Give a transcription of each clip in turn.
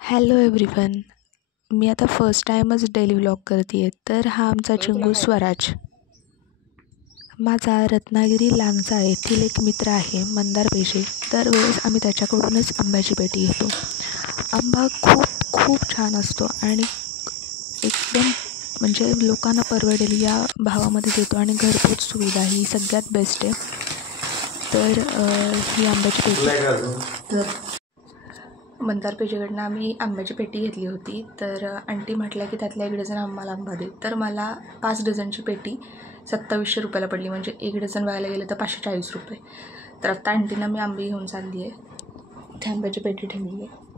Hello everyone. मी आता first टाईमच daily vlog करते आहे. तर हा आमचा चिंगू स्वराज. माझा रत्नागिरी लांजा येथील एक मित्र आहे मंदार पेशे. दरवेळेस आम्ही त्याच्याकडूनच आंब्याची पेटी घेतो. आंबा खूप खूप छान असतो आणि एकदम म्हणजे लोकांना परवडेल या भावामध्ये देतो आणि घरपोच सुविधा ही सगळ्यात बेस्ट आहे. तर ही आंब्याची पेटी मंदार पेशेकडनं आम्ही आंब्याची पेटी घेतली होती. तर आंटी म्हटल्या की त्यातल्या 1 डझन आम्हाला आंबा दे. तर मला 5 डझनची पेटी 2700 रुपयाला पडली. म्हणजे 1 डझन बघायला गेलं तर 540 रुपये. तर आत्ता आंटींना मी आंबे घेऊन चालली आहे. इथे आंब्याची पेटी ठेवली आहे.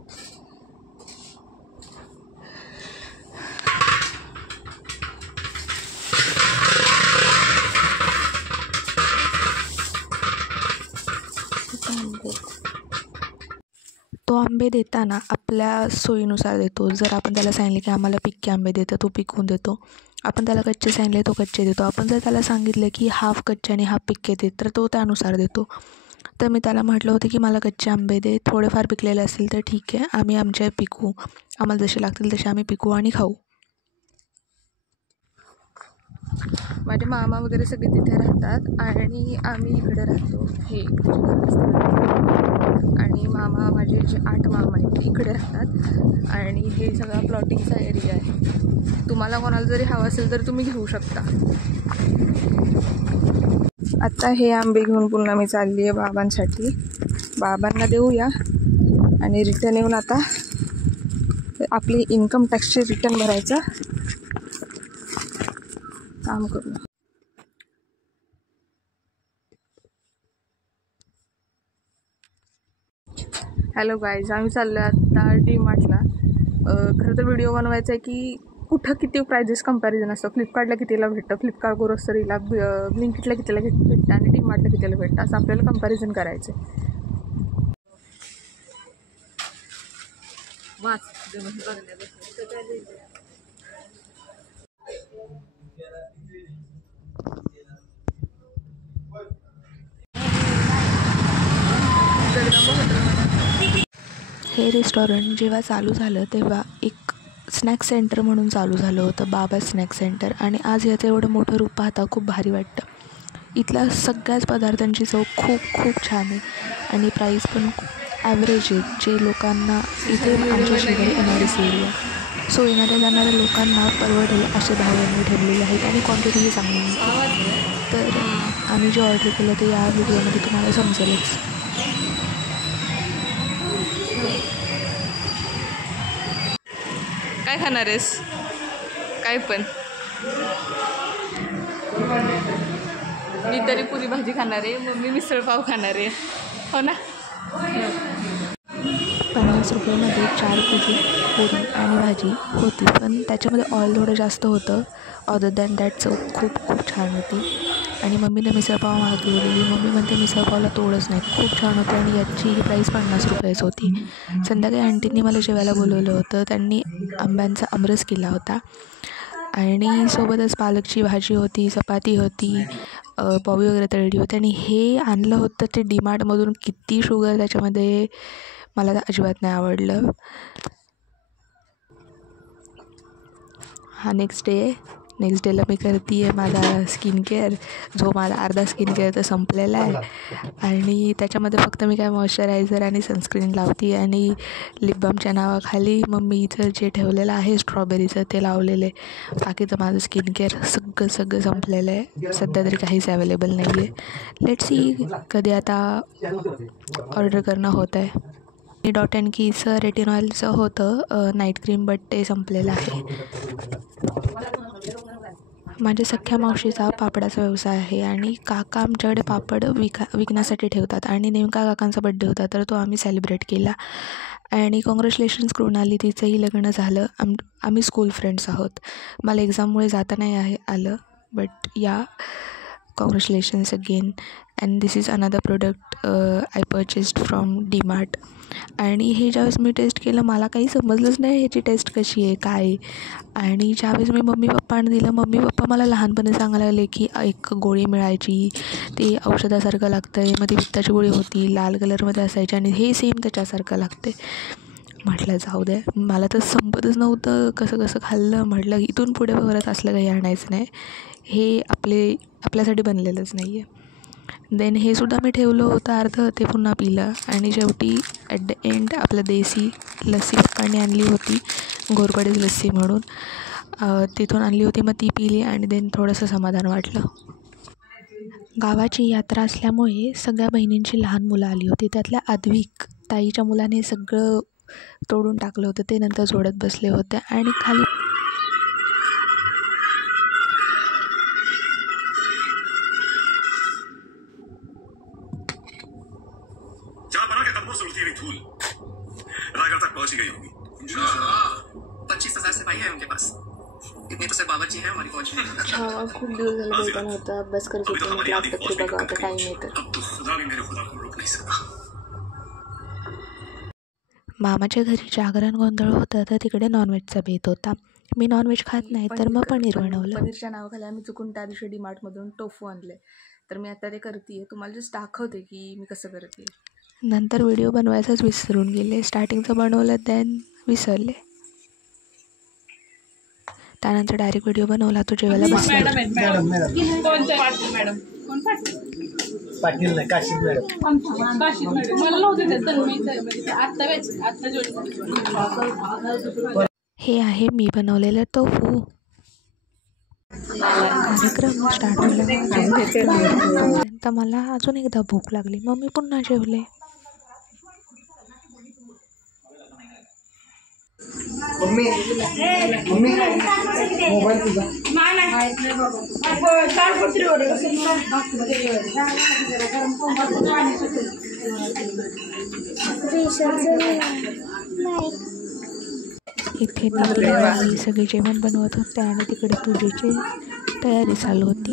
तो आंबे देताना आपल्या सोयीनुसार देतो. जर आपण त्याला सांगितले की आम्हाला पिक्के आंबे देतो, तो पिकवून देतो. आपण त्याला कच्चे सांगितले तो कच्चे देतो. आपण जर त्याला सांगितलं की हाफ कच्चे आणि हाफ पिक्के दे, तर तो त्यानुसार देतो. तर मी त्याला म्हटलं होतं की मला कच्चे आंबे दे, थोडेफार पिकलेले असतील तर ठीक आहे, आम्ही आमचे पिकवू, आम्हाला जसे लागतील तसे आम्ही पिकवू आणि खाऊ. माझे मामा वगैरे सगळे तिथे राहतात आणि आम्ही इकडे राहतो. हे आणि मामा माझे जे 8 मामा आहेत ते इकडे राहतात आणि हे सगळा प्लॉटिंगचा एरिया आहे. तुम्हाला कोणाला जरी हवं असेल तर तुम्ही घेऊ शकता. आता हे आंबे घेऊन पुन्हा मी चालली आहे बाबांसाठी. बाबांना देऊया आणि रिटर्न येऊन आता आपली इन्कम टॅक्सचे रिटर्न भरायचं काम करू. हॅलो गाईज, आम्ही चाललो आहे आता डी-मार्टला. खरं तर व्हिडिओ बनवायचा आहे की कुठं किती प्राइजेस कंपॅरिझन असतं. फ्लिपकार्टला कितीला भेटतं, फ्लिपकार्ट ग्रोसरीला, ब्लिंकिटला कितीला भेटतं आणि डी-मार्टला कितीला भेटतं, असं आपल्याला कंपॅरिझन करायचं आहे. हे रेस्टॉरंट जेव्हा चालू झालं तेव्हा एक स्नॅक सेंटर म्हणून चालू झालं होतं, बाबा स्नॅक सेंटर. आणि आज याचं एवढं मोठं रूप पाहता खूप भारी वाटतं. इथल्या सगळ्याच पदार्थांची चव खूप खूप छान आहे आणि प्राईस पण ॲव्हरेज आहे. जे लोकांना इथे आमच्या शेजारी NRS एरिया, सो येणाऱ्या जाणाऱ्या लोकांना परवडेल असे भाव यांनी ठेवलेले आहेत आणि क्वांटिटीही चांगली आहे. तर आम्ही जे ऑर्डर केलं ते या व्हिडिओमध्ये तुम्हाला समजेलच. काय खाणार आहेस? काय पण. मी तरी पुरी भाजी खाणार आहे, मम्मी मिसळ पाव खाणार आहे, हो ना. 50 रुपयामध्ये 4 पुरी आणि भाजी होती, पण त्याच्यामध्ये ऑइल थोडं जास्त होतं. अदर दॅन दॅट चव खूप खूप छान होती. आणि मम्मीने मिसळपाव मागवलेली. मम्मी म्हणते मिसळपावला तोडच नाही, खूप छान होते आणि याची प्राईस 50 रुपयेच होती. संध्याकाळी आंटींनी मला जेवायला बोलवलं होतं. त्यांनी आंब्यांचा आमरस केला होता आणि सोबतच पालकची भाजी होती, चपाती होती, पॉवी वगैरे तळली होती. आणि हे आणलं होतं ते डी-मार्टमधून. किती शुगर त्याच्यामध्ये, मला तर अजिबात नाही आवडलं. हा नेक्स्ट डेला मी करते आहे माझा स्किन केअर, जो माझा अर्धा स्किन केअर तर संपलेला आहे. आणि त्याच्यामध्ये फक्त मी काय मॉइश्चरायझर आणि सनस्क्रीन लावते आणि लिप बामच्या नावाखाली मम्मीचं जे ठेवलेलं आहे स्ट्रॉबेरीचं ते लावलेलं आहे. बाकीचं माझं स्किन केअर सगळं संपलेलं आहे. सध्या तरी काहीच अवेलेबल नाही आहे. लेट्स सी कधी आता ऑर्डर करणं होतं आहे. .N-कीचं रेटिन ऑइलचं होतं नाईट क्रीम, बट ते संपलेलं आहे. माझ्या सख्ख्या मावशीचा पापडाचा व्यवसाय आहे आणि काका आमच्याकडे पापड विकण्यासाठी ठेवतात. आणि नेमका काकांचा बड्डे होता तर तो आम्ही सेलिब्रेट केला. आणि कॉंग्रॅच्युलेशन्स कृणाली, तिचंही लग्न झालं. आम्ही स्कूल फ्रेंड्स आहोत. मला एक्झाममुळे जाता नाही आलं, बट या congratulations again. And this is another product I purchased from D-Mart. आणि हे ज्यावेळेस मी टेस्ट केलं मला काही समजलंच नाही ह्याची टेस्ट कशी आहे काय आहे. आणि ज्यावेळेस मी मम्मी पप्पांना दिलं, मम्मी पप्पा मला लहानपणी सांगायला लागले की एक गोळी मिळायची, ते औषधासारखं लागतं आहे, मग ती पित्ताची गोळी होती, लाल कलरमध्ये असायची आणि हे सेम त्याच्यासारखं लागते. म्हटलं जाऊ द्या, मला तर संपतच नव्हतं, कसं कसं खाल्लं. म्हटलं इथून पुढे परत असलं काही आणायचं नाही, हे आपल्यासाठी बनलेलंच नाही आहे. देन हे सुद्धा मी ठेवलं होतं अर्धं, ते पुन्हा पिलं. आणि शेवटी ॲट द एंड आपलं देसी लस्सी पप्पांनी आणली होती, घोरपडीच लस्सी म्हणून, तिथून आणली होती. मग ती पिली आणि देन थोडंसं समाधान वाटलं. गावाची यात्रा असल्यामुळे सगळ्या बहिणींची लहान मुलं आली होती. त्यातल्या अद्विक ताईच्या मुलाने सगळं तोडून टाकलं होतं, ते नंतर जोडत बसले होते. आणि खाली रायगढ़ तक पहुंच गई होगी। 25,000 सिपाही है उनके पास, इतने तो सिर्फ बावर्ची है हमारी फौज में। खूप दिवस झालं भेटा नव्हता, अभ्यास करत होते. म्हटलं आता तरी बघा आता टाईम येतं. अब तो खुदा भी मेरे खुदा को रोक नहीं सकता। मामाच्या घरी जागरण गोंधळ होतं, तर तिकडे नॉनव्हेजचा बेत होता. मी नॉनव्हेज खात नाही, तर मग पनीर बनवलं. पनीरच्या नावाखाली आम्ही चुकून त्या दिवशी डीमार्टमधून टोफू आणले, तर मी आता ते करते. तुम्हाला जस्ट दाखवते की मी कसं करते. नंतर व्हिडिओ बनवायचाच विसरून गेले. स्टार्टिंगचं बनवलं, देन विसरले. त्यानंतर डायरेक्ट व्हिडिओ बनवला, तो जेवायला बसला. पाटील नाही, काशीद मॅडम. हे आहे मी बनवलेलं टोफू. कार्यक्रम स्टार्ट झाला, तर मला अजून एकदा भूक लागली. मग मी पुन्हा जेवले. मोबाईल तुझा इथे मी सगळे जेवण बनवत होते आणि तिकडे पूजेची तयारी चालू होती.